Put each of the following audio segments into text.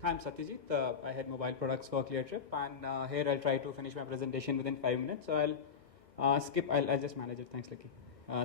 Hi, I'm Satyajit. I head mobile products for ClearTrip, and here I'll try to finish my presentation within 5 minutes. So I'll just manage it. Thanks, Lucky.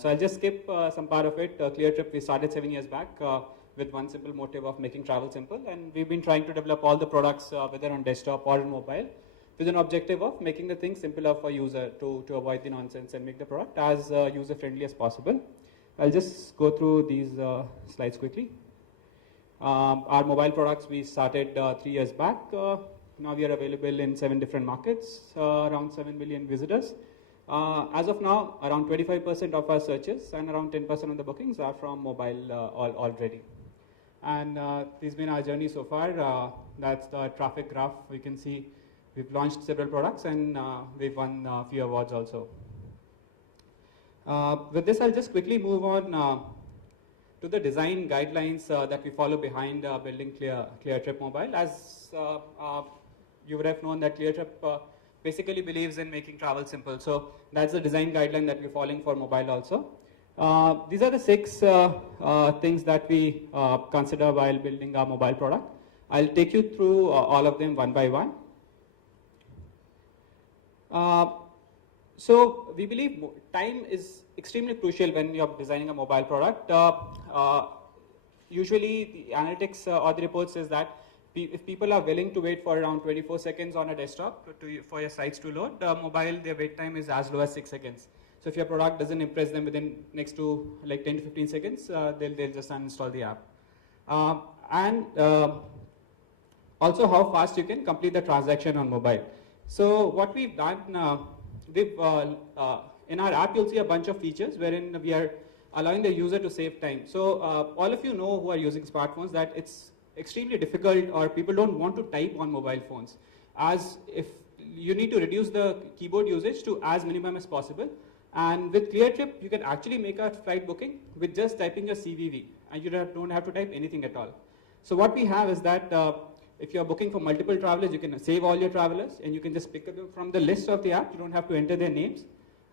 So I'll just skip some part of it. ClearTrip, we started 7 years back with one simple motive of making travel simple, and we've been trying to develop all the products, whether on desktop or on mobile, with an objective of making the thing simpler for user to avoid the nonsense and make the product as user-friendly as possible. I'll just go through these slides quickly. Our mobile products we started 3 years back. Now we are available in 7 different markets, around 7 million visitors. As of now, around 25% of our searches and around 10% of the bookings are from mobile already. And this has been our journey so far. That's the traffic graph. We can see we've launched several products and we've won a few awards also. With this, I'll just quickly move on to the design guidelines that we follow behind building ClearTrip Mobile. As you would have known that ClearTrip basically believes in making travel simple. So that's the design guideline that we're following for mobile also. These are the 6 things that we consider while building our mobile product. I'll take you through all of them one by one. So we believe time is extremely crucial when you're designing a mobile product. Usually the analytics or the report says that if people are willing to wait for around 24 seconds on a desktop for your sites to load, mobile, their wait time is as low as 6 seconds. So if your product doesn't impress them within next to like 10 to 15 seconds, they'll just uninstall the app. And also how fast you can complete the transaction on mobile. So what we've done, in our app, you'll see a bunch of features wherein we are allowing the user to save time. So all of you know who are using smartphones that it's extremely difficult or people don't want to type on mobile phones. As if you need to reduce the keyboard usage to as minimum as possible. And with ClearTrip, you can actually make a flight booking with just typing your CVV and you don't have to type anything at all. So what we have is that if you're booking for multiple travelers, you can save all your travelers and you can just pick them from the list of the app. You don't have to enter their names.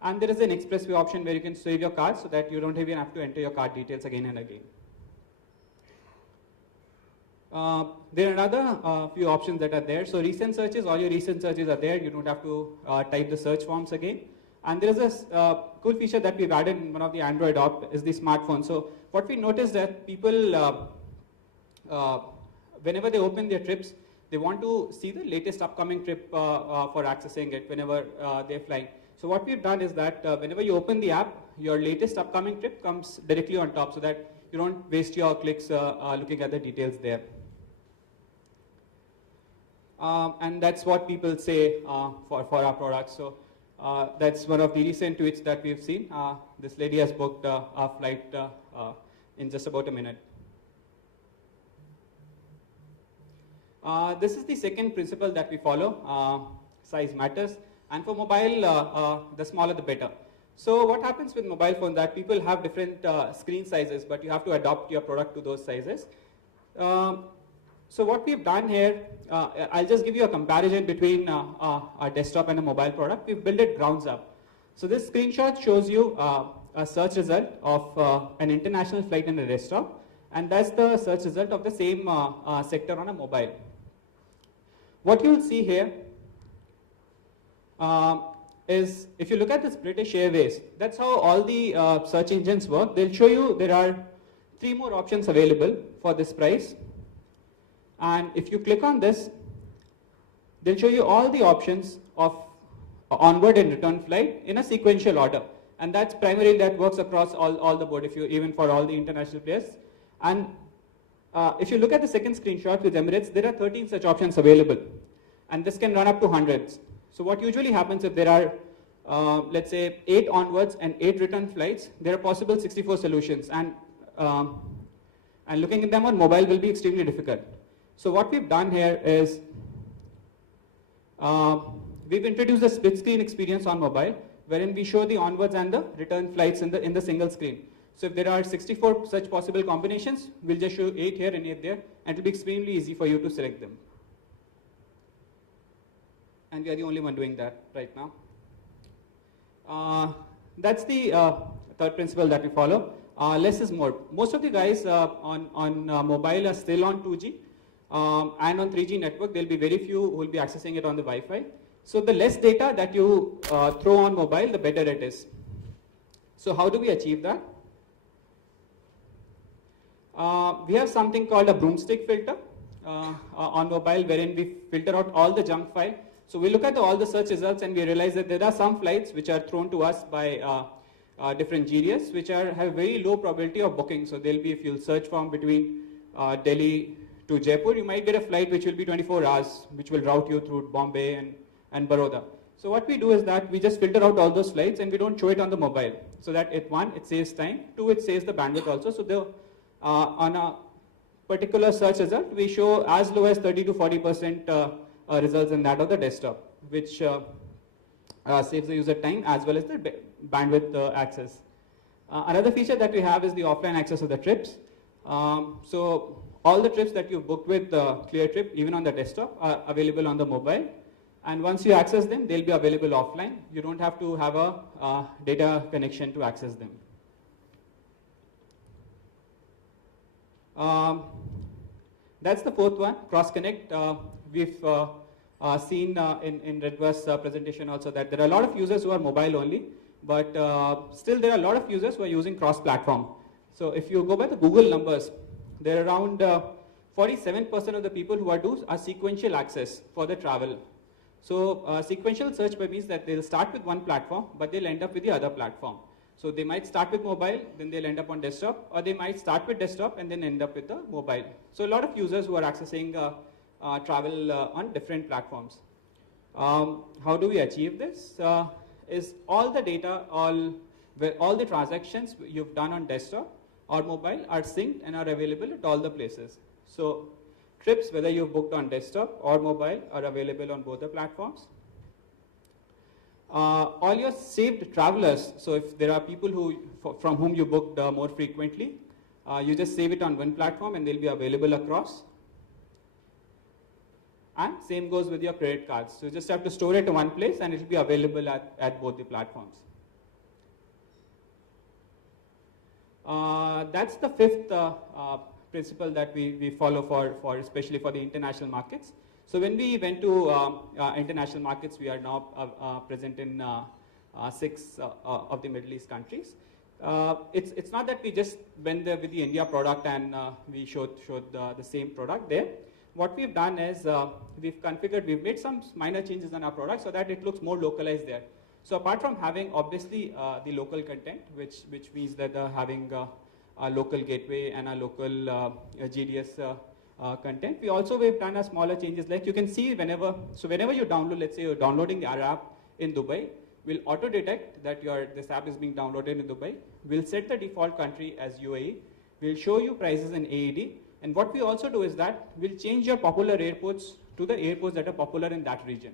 And there is an expressway option where you can save your card so that you don't even have to enter your card details again and again. There are another few options that are there. So recent searches, all your recent searches are there. You don't have to type the search forms again. And there is a cool feature that we've added in one of the Android app is the smartphone. So what we noticed that people, whenever they open their trips, they want to see the latest upcoming trip for accessing it whenever they're flying. So what we've done is that whenever you open the app, your latest upcoming trip comes directly on top so that you don't waste your clicks looking at the details there. And that's what people say for our products. So that's one of the recent tweets that we've seen. This lady has booked our flight in just about a minute. This is the second principle that we follow. Size matters. And for mobile, the smaller the better. So what happens with mobile phone that people have different screen sizes, but you have to adapt your product to those sizes. So what we've done here, I'll just give you a comparison between our desktop and a mobile product. We've built it grounds up. So this screenshot shows you a search result of an international flight in a desktop. And that's the search result of the same sector on a mobile. What you'll see here is if you look at this British Airways, that's how all the search engines work. They'll show you there are 3 more options available for this price. And if you click on this, they'll show you all the options of onward and return flight in a sequential order. And that's primarily that works across all the board, if you even for all the international players. And if you look at the second screenshot with Emirates, there are 13 such options available. And this can run up to hundreds. So what usually happens if there are, let's say, 8 onwards and 8 return flights, there are possible 64 solutions. And looking at them on mobile will be extremely difficult. So what we've done here is we've introduced a split screen experience on mobile, wherein we show the onwards and the return flights in the single screen. So if there are 64 such possible combinations, we'll just show 8 here and 8 there, and it'll be extremely easy for you to select them. And we are the only one doing that right now. That's the third principle that we follow. Less is more. Most of the guys on mobile are still on 2G. And on 3G network, there'll be very few who will be accessing it on the Wi-Fi. So the less data that you throw on mobile, the better it is. So how do we achieve that? We have something called a broomstick filter on mobile, wherein we filter out all the junk file. So we look at all the search results and we realize that there are some flights which are thrown to us by different GDS, which have very low probability of booking. So there'll be, if you'll search from between Delhi to Jaipur, you might get a flight which will be 24 hours, which will route you through Bombay and Baroda. So what we do is that we just filter out all those flights and we don't show it on the mobile. So that one, it saves time, two, it saves the bandwidth also. So on a particular search result, we show as low as 30 to 40% results in that of the desktop, which saves the user time as well as the bandwidth access. Another feature that we have is the offline access of the trips. So all the trips that you booked with ClearTrip, even on the desktop, are available on the mobile. And once you access them, they'll be available offline. You don't have to have a data connection to access them. That's the fourth one, Cross Connect. We've seen in Redver's presentation also that there are a lot of users who are mobile only, but still there are a lot of users who are using cross-platform. So if you go by the Google numbers, there are around 47% of the people who are sequential access for the travel. So sequential search means that they'll start with one platform, but they'll end up with the other platform. So they might start with mobile, then they'll end up on desktop, or they might start with desktop and then end up with the mobile. So a lot of users who are accessing travel on different platforms. How do we achieve this? Is all the data, all the transactions you've done on desktop or mobile are synced and are available at all the places. So trips, whether you've booked on desktop or mobile, are available on both the platforms. All your saved travelers, so if there are people from whom you booked more frequently, you just save it on one platform and they'll be available across. And same goes with your credit cards. So you just have to store it in one place and it will be available at both the platforms. That's the fifth principle that we follow for especially for the international markets. So when we went to international markets, we are now present in 6 of the Middle East countries. It's not that we just went there with the India product and we showed the same product there. What we've done is we've made some minor changes on our product so that it looks more localized there. So apart from having obviously the local content, which means that having a local gateway and a local GDS content, we've done a smaller changes. Like you can see whenever you download, let's say you're downloading our app in Dubai, we'll auto detect that this app is being downloaded in Dubai. We'll set the default country as UAE. We'll show you prices in AED. And what we also do is that we'll change your popular airports to the airports that are popular in that region.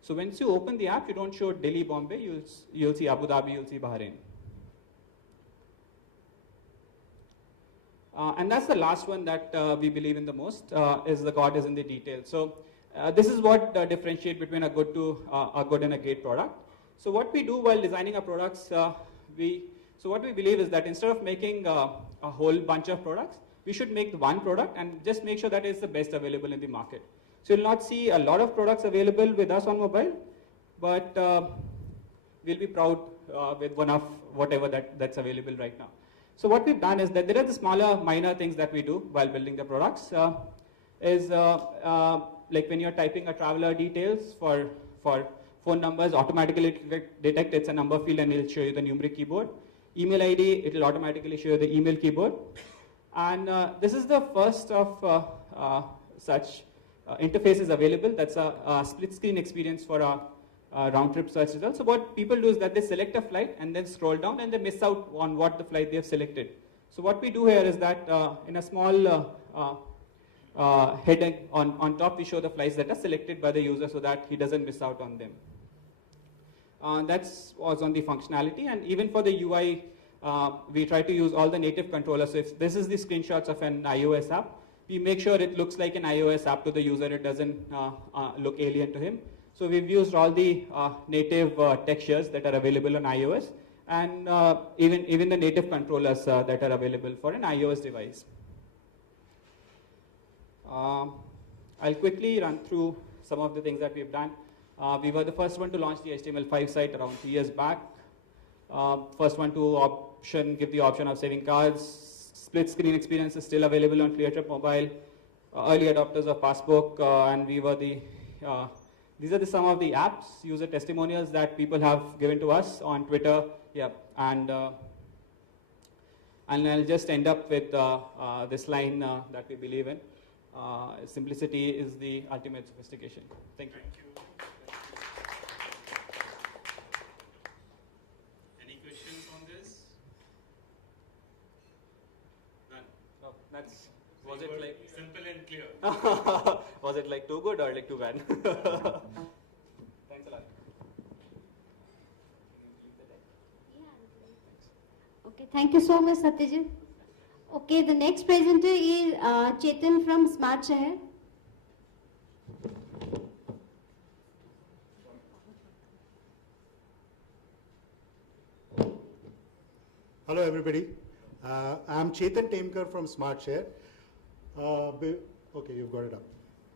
So once you open the app, you don't show Delhi, Bombay, you'll see Abu Dhabi, you'll see Bahrain. And that's the last one that we believe in the most, is the God is in the detail. So this is what differentiates between a good and a great product. So what we do while designing our products, what we believe is that instead of making a whole bunch of products, we should make one product and just make sure that it's the best available in the market. So you'll not see a lot of products available with us on mobile, but we'll be proud with one of whatever that's available right now. So what we've done is that there are the smaller minor things that we do while building the products. Like when you're typing a traveler details for phone numbers, automatically detect it's a number field and it'll show you the numeric keyboard. Email ID, it'll automatically show you the email keyboard. And this is the first of such interfaces available. That's a split screen experience for a round trip search results. So what people do is that they select a flight and then scroll down and they miss out on what the flight they have selected. So what we do here is that in a small heading on top, we show the flights that are selected by the user so that he doesn't miss out on them. That was on the functionality, and even for the UI, we try to use all the native controllers. So if this is the screenshots of an iOS app, we make sure it looks like an iOS app to the user. It doesn't look alien to him. So we've used all the native textures that are available on iOS, and even the native controllers that are available for an iOS device. I'll quickly run through some of the things that we've done. We were the first one to launch the HTML5 site around 3 years back. First one to give the option of saving cards. Split screen experience is still available on ClearTrip Mobile. Early adopters of Passbook, and we were the, these are some of the apps, user testimonials that people have given to us on Twitter. Yeah, and I'll just end up with this line that we believe in. Simplicity is the ultimate sophistication. Thank you. Thank you. Any questions on this? None. No, that's, So was you it were like simple and clear? was it like too good or like too bad? Thanks a lot. Okay, thank you so much, Satyajit. Okay, the next presenter is Chetan from Smart Shahar. Hello everybody, I'm Chetan Temkar from SmartShare. Okay, you've got it up.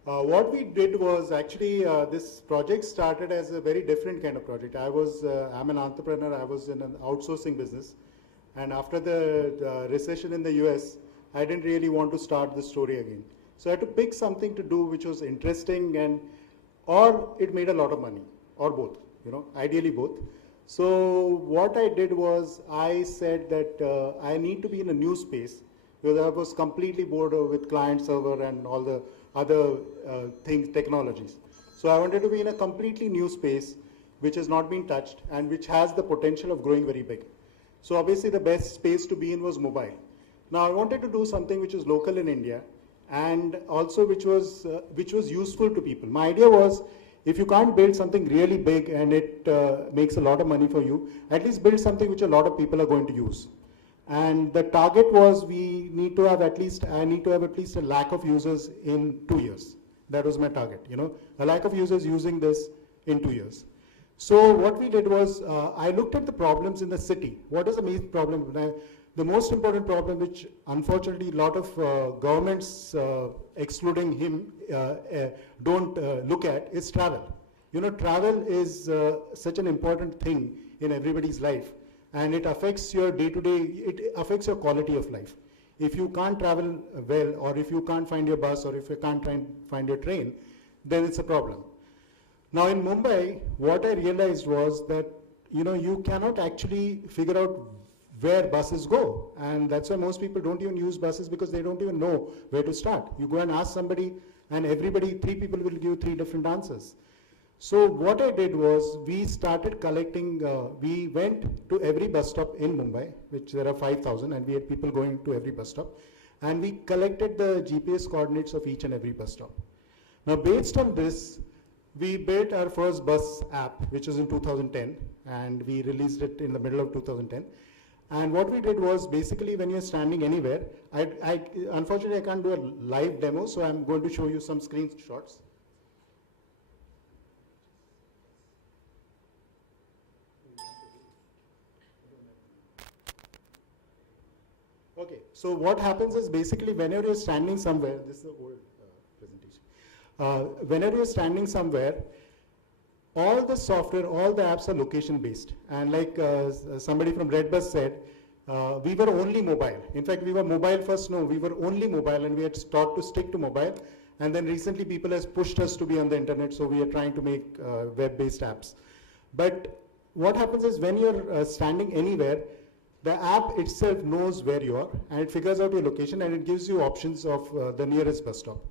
What we did was actually this project started as a very different kind of project. I'm an entrepreneur, I was in an outsourcing business, and after the recession in the US, I didn't really want to start the story again. So I had to pick something to do which was interesting or it made a lot of money, or both, ideally both. So what I did was I said that I need to be in a new space because I was completely bored with client server and all the other technologies. So I wanted to be in a completely new space which has not been touched and which has the potential of growing very big. So obviously the best space to be in was mobile. Now I wanted to do something which is local in India and also which was useful to people. My idea was, if you can't build something really big and it makes a lot of money for you, at least build something which a lot of people are going to use. And the target was I need to have at least 1 lakh of users in 2 years. That was my target, 1 lakh of users using this in 2 years. So what we did was I looked at the problems in the city. What is the main problem? The most important problem, which unfortunately a lot of governments, excluding him, don't look at, is travel. Travel is such an important thing in everybody's life, and it affects your day-to-day, it affects your quality of life. If you can't travel well, or if you can't find your bus, or if you can't find your train, then it's a problem. Now in Mumbai, what I realized was that, you cannot actually figure out where buses go, and that's why most people don't even use buses, because they don't even know where to start. You go and ask somebody and 3 people will give 3 different answers. So what I did was we started collecting, we went to every bus stop in Mumbai, which there are 5,000, and we had people going to every bus stop, and we collected the GPS coordinates of each and every bus stop. Now based on this, we built our first bus app, which was in 2010, and we released it in the middle of 2010. And what we did was, basically when you're standing anywhere, unfortunately I can't do a live demo, so I'm going to show you some screenshots. Okay, so what happens is, basically whenever you're standing somewhere, this is the old presentation. Whenever you're standing somewhere, all the software, all the apps are location based. And like somebody from Redbus said, we were only mobile. In fact, we were mobile first. No, we were only mobile, and we had taught to stick to mobile. And then recently people has pushed us to be on the internet, so we are trying to make web-based apps. But what happens is, when you're standing anywhere, the app itself knows where you are, and it figures out your location, and it gives you options of the nearest bus stop.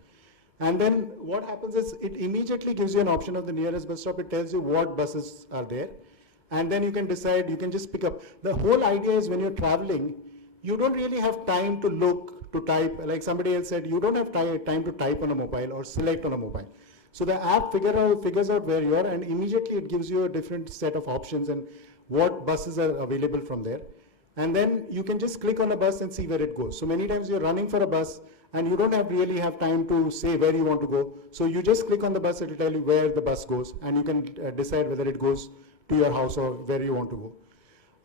And then what happens is, it immediately gives you an option of the nearest bus stop. It tells you what buses are there. And then you can decide, you can just pick up. The whole idea is, when you're traveling, you don't really have time to look, to type. Like somebody else said, you don't have time to type on a mobile or select on a mobile. So the app figures out where you are, and immediately it gives you a different set of options and what buses are available from there. And then you can just click on a bus and see where it goes. So many times you're running for a bus, and you don't really have time to say where you want to go. So you just click on the bus, it will tell you where the bus goes, and you can decide whether it goes to your house or where you want to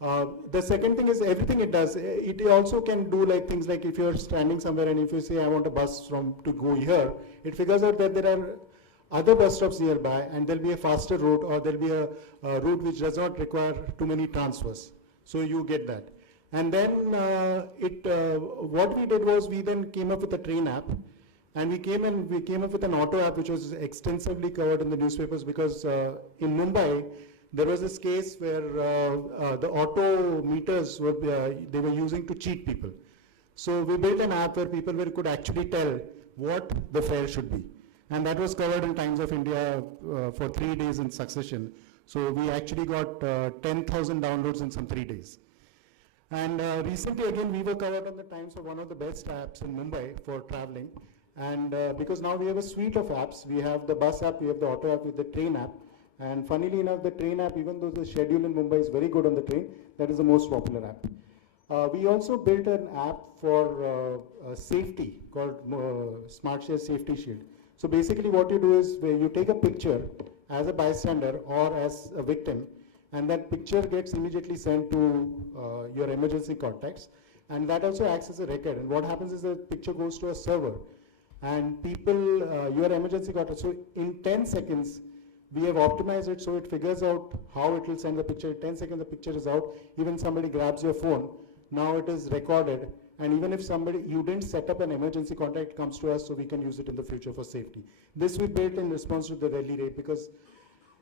The second thing is everything it does. It also can do like things like if you're standing somewhere and if you say I want a bus to go here, it figures out that there are other bus stops nearby and there'll be a faster route or there'll be a route which does not require too many transfers. So you get that. And then what we did was we then came up with a train app, and we came up with an auto app which was extensively covered in the newspapers because in Mumbai there was this case where the auto meters they were using to cheat people. So we built an app where people could actually tell what the fare should be. And that was covered in Times of India for 3 days in succession. So we actually got 10,000 downloads in some 3 days. And recently again we were covered on the Times for one of the best apps in Mumbai for traveling. And because now we have a suite of apps, we have the bus app, we have the auto app, with the train app. And funnily enough, the train app, even though the schedule in Mumbai is very good on the train, that is the most popular app. We also built an app for safety called SmartShare Safety Shield. So basically what you do is where you take a picture as a bystander or as a victim, and that picture gets immediately sent to your emergency contacts, and that also acts as a record. And what happens is the picture goes to a server, and people, your emergency contacts, so in 10 seconds, we have optimized it so it figures out how it will send the picture. In 10 seconds the picture is out. Even somebody grabs your phone, now it is recorded, and even if you didn't set up an emergency contact, it comes to us so we can use it in the future for safety. This we built in response to the Delhi raid, because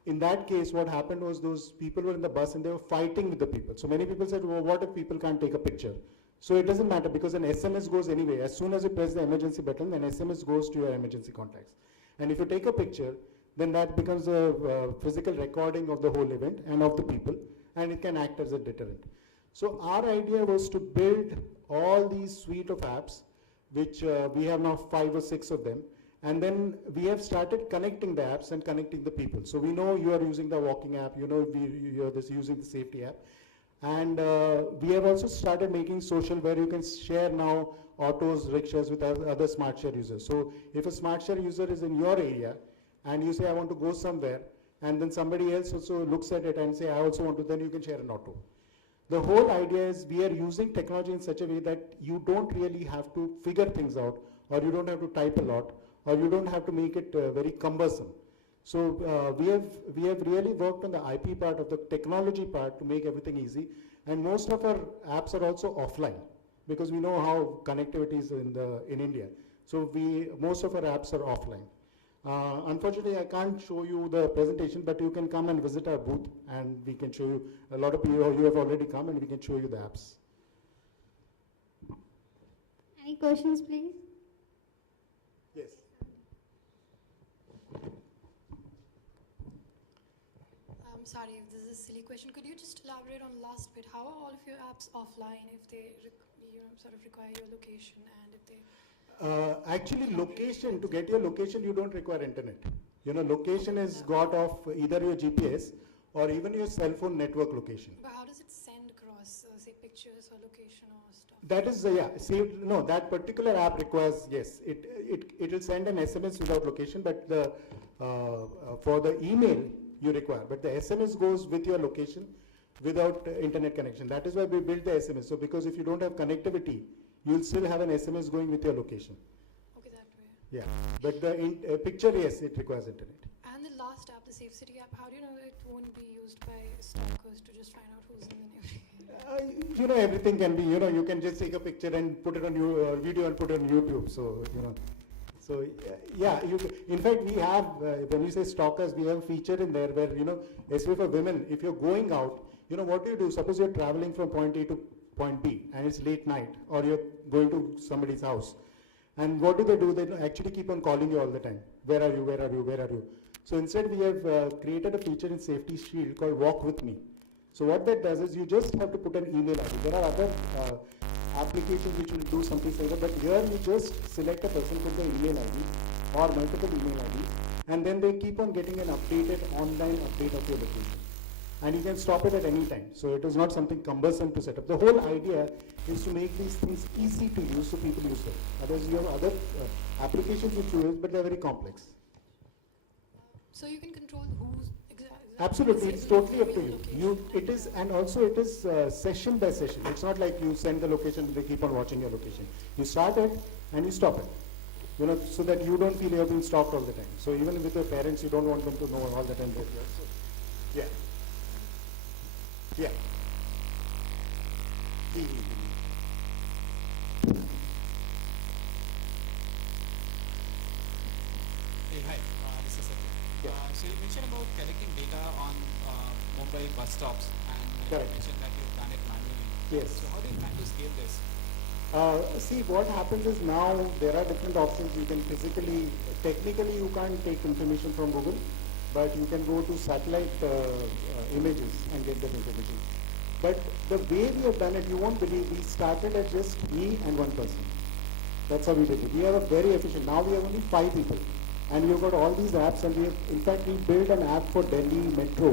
in that case what happened was those people were in the bus and they were fighting with the people. So many people said, well, what if people can't take a picture? So it doesn't matter because an SMS goes anyway. As soon as you press the emergency button, an SMS goes to your emergency contacts. And if you take a picture, then that becomes a physical recording of the whole event and of the people, and it can act as a deterrent. So our idea was to build all these suite of apps, which we have now 5 or 6 of them, and then we have started connecting the apps and connecting the people. So we know you are using the walking app, you know you're using the safety app, and we have also started making social where you can share now autos, rickshaws with other SmartShare users. So if a SmartShare user is in your area, and you say, I want to go somewhere, and then somebody else also looks at it and say, I also want to, then you can share an auto. The whole idea is we are using technology in such a way that you don't really have to figure things out, or you don't have to type a lot, or you don't have to make it very cumbersome. So we have really worked on the IP part of the technology part to make everything easy, and most of our apps are also offline, because we know how connectivity is in India. So most of our apps are offline. Unfortunately, I can't show you the presentation, but you can come and visit our booth and we can show you. A lot of you have already come and we can show you the apps. Any questions, please? Yes. I'm sorry if this is a silly question. Could you just elaborate on the last bit? How are all of your apps offline if they sort of require your location, and if they... Actually, location, to get your location, you don't require internet. You know, location is got off either your GPS or even your cell phone network location. But how does it send across, say, pictures or location or stuff? That is, no, that particular app requires, yes, it will send an SMS without location, but for the email you require, but the SMS goes with your location without internet connection. That is why we built the SMS. So because if you don't have connectivity, you'll still have an SMS going with your location. Okay, that way. Yeah, but the picture, yes, it requires internet. And the last app, the Safe City app, how do you know it won't be used by stalkers to just find out who's in the neighborhood? You know, everything can be, you can just take a picture and put it on your video and put it on YouTube. So, so yeah, in fact, we have, when we say stalkers, we have a feature in there where, especially for women, if you're going out, what do you do? Suppose you're traveling from point A to point B and it's late night, or you're going to somebody's house. And what do? They actually keep on calling you all the time. Where are you? Where are you? Where are you? So instead we have created a feature in Safety Shield called Walk With Me. So what that does is you just have to put an email ID. There are other applications which will do something similar, but here you just select a person, put the email ID or multiple email IDs, and then they keep on getting an updated online update of your location. And you can stop it at any time. So it is not something cumbersome to set up. The whole idea is to make these things easy to use so people use them. Otherwise you have other applications which you use, but they're very complex. So you can control who's exactly Absolutely, it's totally up to you. It is, and also it is session by session. It's not like you send the location, they keep on watching your location. You start it and you stop it. You know, so that you don't feel you're being stalked all the time. So even with your parents, you don't want them to know all the time that you're. So, yeah. Yeah. Hey, hi, this is Satya. Yeah. So you mentioned about collecting data on Mumbai bus stops, and you Correct. mentioned that you've done it manually. Yes. So how do you plan to scale this? See, what happens is now there are different options. You can technically you can't take information from Google, but you can go to satellite images and get that information. But the way we have done it, you won't believe, we started at just me and one person. That's how we did it. We are very efficient. Now we have only 5 people. And we've got all these apps, and we have, in fact, we built an app for Delhi Metro,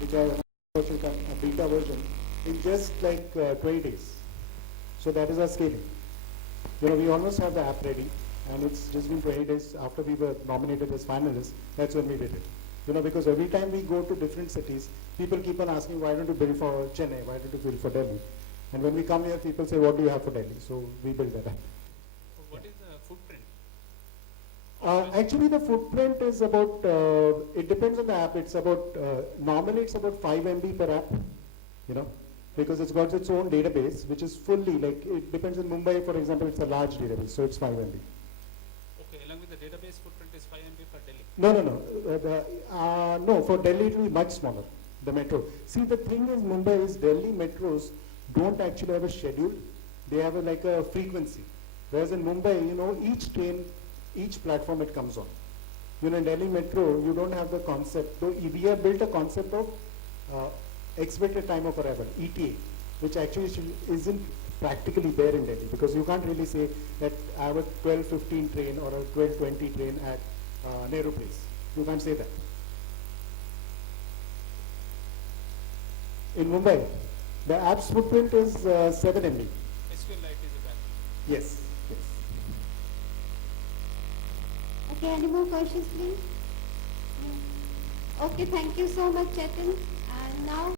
which I a beta version, in just like 20 days. So that is our scaling. You know, we almost have the app ready, and it's just been 20 days after we were nominated as finalists. That's when we did it. You know, because every time we go to different cities, people keep on asking, why don't you build for Chennai? Why don't you build for Delhi? And when we come here, people say, what do you have for Delhi? So we build that app. What is the footprint? Actually, the footprint is about, it depends on the app. It's about, normally it's about 5 MB per app, you know, because it's got its own database, which is fully, like, it depends on Mumbai, for example, it's a large database, so it's 5 MB. Okay, along with the database footprint is 5 MB for Delhi. No. No, for Delhi it will be much smaller, the metro. See, the thing is, Mumbai is Delhi metros don't actually have a schedule. They have like a frequency. Whereas in Mumbai, you know, each train, each platform it comes on. You know, in Delhi metro, you don't have the concept. Though we have built a concept of expected time of arrival, ETA, which actually isn't practically there in Delhi, because you can't really say that I have a 12:15 train or a 12:20 train at Nehru Place. You can't say that. In Mumbai, the app's footprint is 7 MB. SQLite is a bad. Yes. Okay, any more questions, please? Okay, thank you so much, Chetan. And now.